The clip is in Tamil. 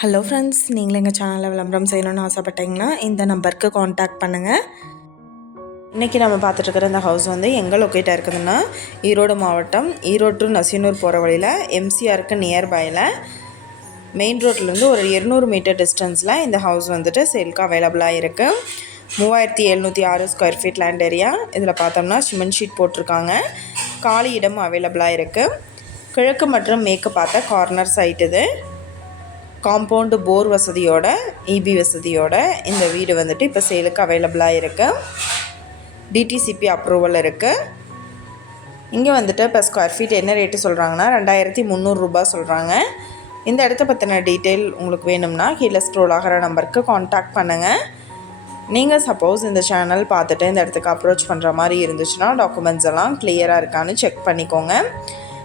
ஹலோ ஃப்ரெண்ட்ஸ் நீங்களும் எங்கள் சேனலில் விளம்பரம் செய்யணும்னு ஆசைப்பட்டீங்கன்னா இந்த நம்பருக்கு காண்டாக்ட் பண்ணுங்கள் இன்றைக்கி நம்ம பார்த்துட்ருக்கிற இந்த ஹவுஸ் வந்து எங்கே லொக்கேட்டாக இருக்குதுன்னா ஈரோடு மாவட்டம் ஈரோடு டு நசினூர் போகிற வழியில் எம்சிஆருக்கு நியர்பையில் மெயின் ரோட்லேருந்து ஒரு இருநூறு மீட்டர் டிஸ்டன்ஸில் இந்த ஹவுஸ் வந்துட்டு சேல்க்கு அவைலபிளாக இருக்குது மூவாயிரத்தி எழுநூற்றி ஆறு ஸ்கொயர் ஃபீட் லேண்ட் ஏரியா இதில் பார்த்தோம்னா சிமெண்ட் ஷீட் போட்டிருக்காங்க. காலி இடம் அவைலபிளாக இருக்குது கிழக்கு மற்றும் மேற்கு பார்த்த கார்னர் சைட் இது. காம்பவுண்டு போர் வசதியோட இபி வசதியோட இந்த வீடு வந்துட்டு இப்போ சேலுக்கு அவைலபிளாக இருக்குது டிடிசிபி அப்ரூவல் இருக்குது இங்கே வந்துட்டு இப்போ ஸ்கொயர் ஃபீட் என்ன ரேட்டு சொல்கிறாங்கன்னா ரெண்டாயிரத்தி முந்நூறுரூபா சொல்கிறாங்க இந்த இடத்த பற்றின டீட்டெயில் உங்களுக்கு வேணும்னா கீழே ஸ்க்ரோல் ஆகிற நம்பருக்கு காண்டாக்ட் பண்ணுங்கள் நீங்கள் சப்போஸ் இந்த சேனல் பார்த்துட்டு இந்த இடத்துக்கு அப்ரோச் பண்ணுற மாதிரி இருந்துச்சுன்னா டாக்குமெண்ட்ஸ் எல்லாம் கிளியராக இருக்கான்னு செக் பண்ணிக்கோங்க.